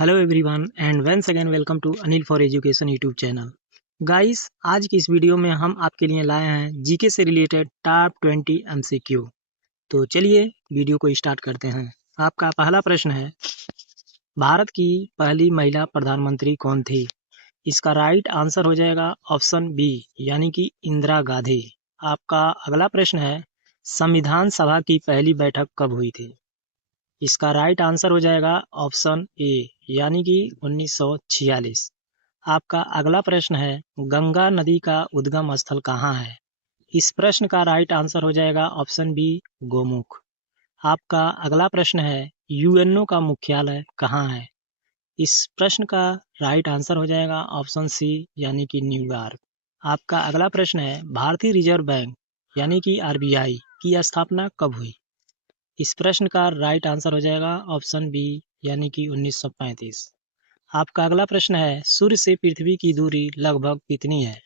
Hello everyone and once again welcome to Anil for education YouTube channel. Guys, आज की इस video में हम आपके लिए लाए हैं जीके से रिलेटेड टॉप 20 एमसीक्यू। तो चलिए वीडियो को स्टार्ट करते हैं। आपका पहला प्रश्न है, भारत की पहली महिला प्रधानमंत्री कौन थी? इसका राइट आंसर हो जाएगा ऑप्शन बी यानी कि इंदिरा गांधी। आपका अगला प्रश्न है, संविधान सभा की पहली बैठक कब हुई थी? इसका राइट आंसर हो जाएगा ऑप्शन ए यानी कि 1946। आपका अगला प्रश्न है, गंगा नदी का उद्गम स्थल कहाँ है? इस प्रश्न का राइट आंसर हो जाएगा ऑप्शन बी गोमुख। आपका अगला प्रश्न है, यूएनओ का मुख्यालय कहाँ है? इस प्रश्न का राइट आंसर हो जाएगा ऑप्शन सी यानी कि न्यूयॉर्क। आपका अगला प्रश्न है, भारतीय रिजर्व बैंक यानी कि आरबीआई की स्थापना कब हुई? इस प्रश्न का राइट आंसर हो जाएगा ऑप्शन बी यानी कि 1935। आपका अगला प्रश्न है, सूर्य से पृथ्वी की दूरी लगभग कितनी है?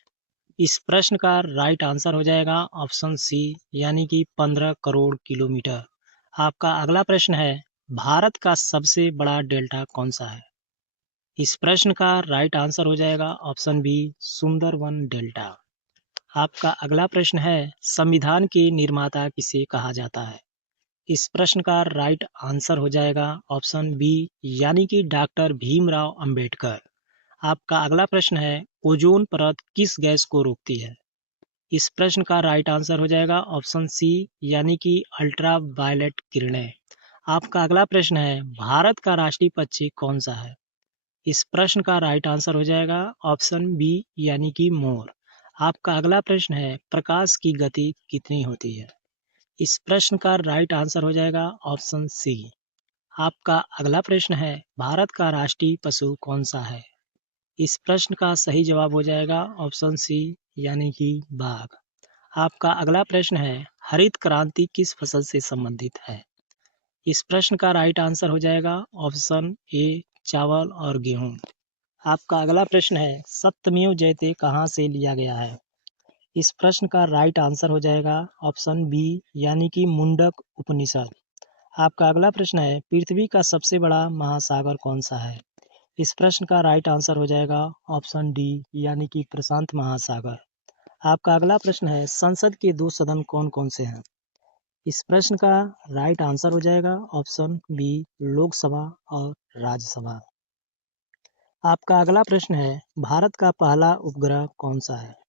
इस प्रश्न का राइट आंसर हो जाएगा ऑप्शन सी यानी कि 15 करोड़ किलोमीटर। आपका अगला प्रश्न है, भारत का सबसे बड़ा डेल्टा कौन सा है? इस प्रश्न का राइट आंसर हो जाएगा ऑप्शन बी सुंदरवन डेल्टा। आपका अगला प्रश्न है, संविधान के निर्माता किसे कहा जाता है? इस प्रश्न का राइट आंसर हो जाएगा ऑप्शन बी यानी कि डॉक्टर भीमराव अंबेडकर। आपका अगला प्रश्न है, ओजोन परत किस गैस को रोकती है? इस प्रश्न का राइट आंसर हो जाएगा ऑप्शन सी यानी कि अल्ट्रा वायलेट किरणें। आपका अगला प्रश्न है, भारत का राष्ट्रीय पक्षी कौन सा है? इस प्रश्न का राइट आंसर हो जाएगा ऑप्शन बी यानी कि मोर। आपका अगला प्रश्न है, प्रकाश की गति कितनी होती है? इस प्रश्न का राइट आंसर हो जाएगा ऑप्शन सी। आपका अगला प्रश्न है, भारत का राष्ट्रीय पशु कौन सा है? इस प्रश्न का सही जवाब हो जाएगा ऑप्शन सी यानी कि बाघ। आपका अगला प्रश्न है, हरित क्रांति किस फसल से संबंधित है? इस प्रश्न का राइट आंसर हो जाएगा ऑप्शन ए चावल और गेहूं। आपका अगला प्रश्न है, सत्यमेव जयते कहाँ से लिया गया है? इस प्रश्न का राइट आंसर हो जाएगा ऑप्शन बी यानी कि मुंडक उपनिषद। आपका अगला प्रश्न है, पृथ्वी का सबसे बड़ा महासागर कौन सा है? इस प्रश्न का राइट आंसर हो जाएगा ऑप्शन डी यानी कि प्रशांत महासागर। आपका अगला प्रश्न है, संसद के दो सदन कौन कौन से हैं? इस प्रश्न का राइट आंसर हो जाएगा ऑप्शन बी लोकसभा और राज्यसभा। आपका अगला प्रश्न है, भारत का पहला उपग्रह कौन सा है?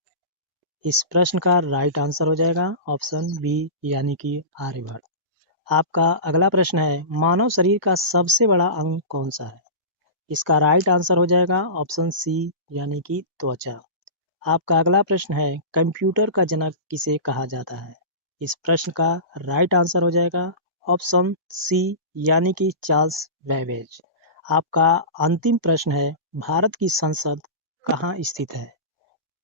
इस प्रश्न का राइट आंसर हो जाएगा ऑप्शन बी यानी कि आर्यभट्ट। आपका अगला प्रश्न है, मानव शरीर का सबसे बड़ा अंग कौन सा है? इसका राइट आंसर हो जाएगा ऑप्शन सी यानी कि त्वचा। आपका अगला प्रश्न है, कंप्यूटर का जनक किसे कहा जाता है? इस प्रश्न का राइट आंसर हो जाएगा ऑप्शन सी यानी कि चार्ल्स बेबेज। आपका अंतिम प्रश्न है, भारत की संसद कहाँ स्थित है?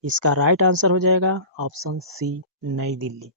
इसका राइट आंसर हो जाएगा ऑप्शन सी नई दिल्ली।